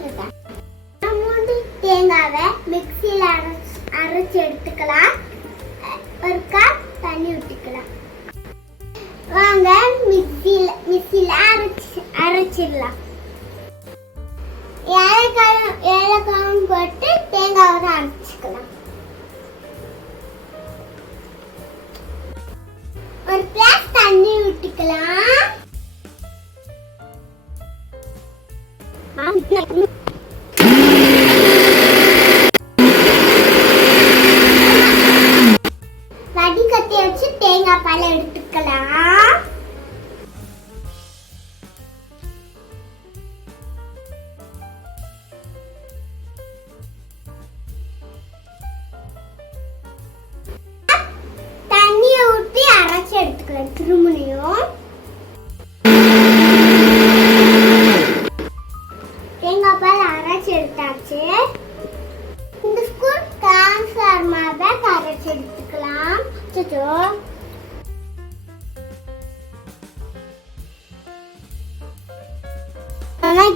போட்டிருக்கேன் மூன்று தேங்காவை மிக்சியில் அரைச்சி அரைச்சி எடுத்துக்கலாம். ஒரு கப் தண்ணி விட்டுக்கலாம் வாங்க மிக்சியில் மிக்சியில் அரைச்சி அரைச்சிடலாம். ஏலக்காயும் ஏலக்காயும் போட்டு தேங்காய் ஒரு தான் வடிகட்டி வச்சு தேங்காய் பால் எடுத்துக்கலாம். எடுத்துக்கலாம்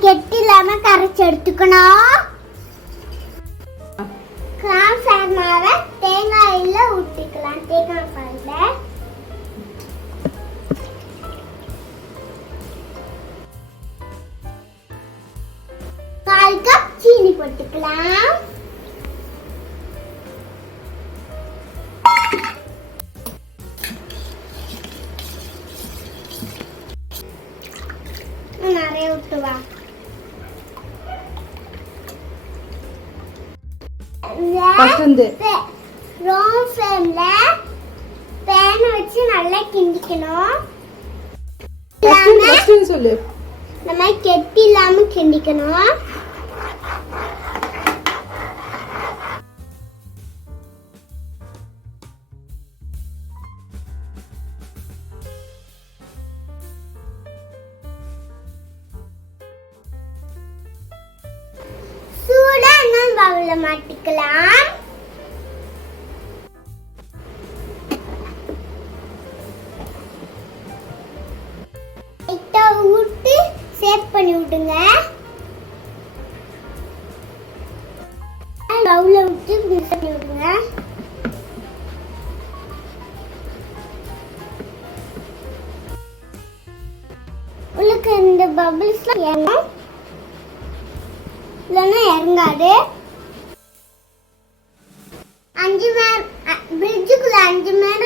கெட்டி இல்லாம கரைச்சி எடுத்துக்கணும் கான்ஃபிளவர் மாவை தேங்காயில ஊற்றிக்கலாம் தேங்காய் பால்ல. கால் கப் சீனி போட்டுக்கலாம். நிறைய விட்டுவா வந்து. ரோம் ஃப்ளேம்ல பேன் வச்சு நல்லா கிண்டிக்கணும். சொல்லு. நம்ம கெட்டி இல்லாம கிண்டிக்கணும். இன்னும் மாட்டிக்கலாம். லைட்டா விட்டு சேவ் பண்ணி விடுங்க. பவுல விட்டு மிக்ஸ் பண்ணி விடுங்க. உங்களுக்கு இந்த பபிள்ஸ்லாம் ஏங்க இல்லைன்னா இறங்காது. அஞ்சு மேல பிரிட்ஜுக்குள்ள அஞ்சு மேல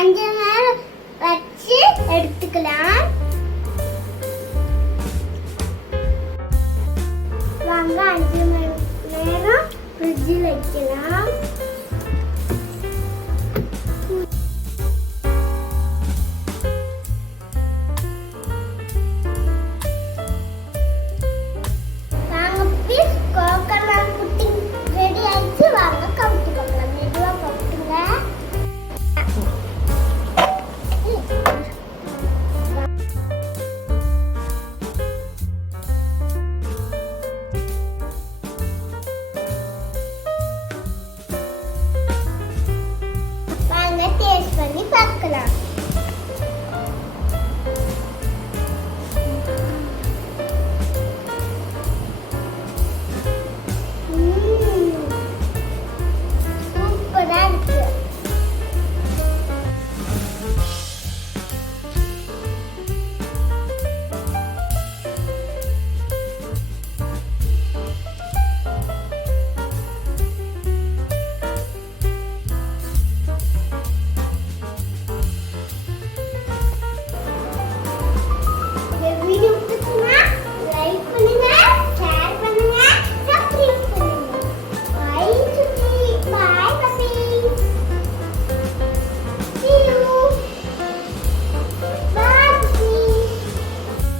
அஞ்சு மேல வச்சு எடுத்துக்கலாம். வாங்க அஞ்சு மணி நேரம் ஃப்ரிட்ஜில் வைக்கலாம்.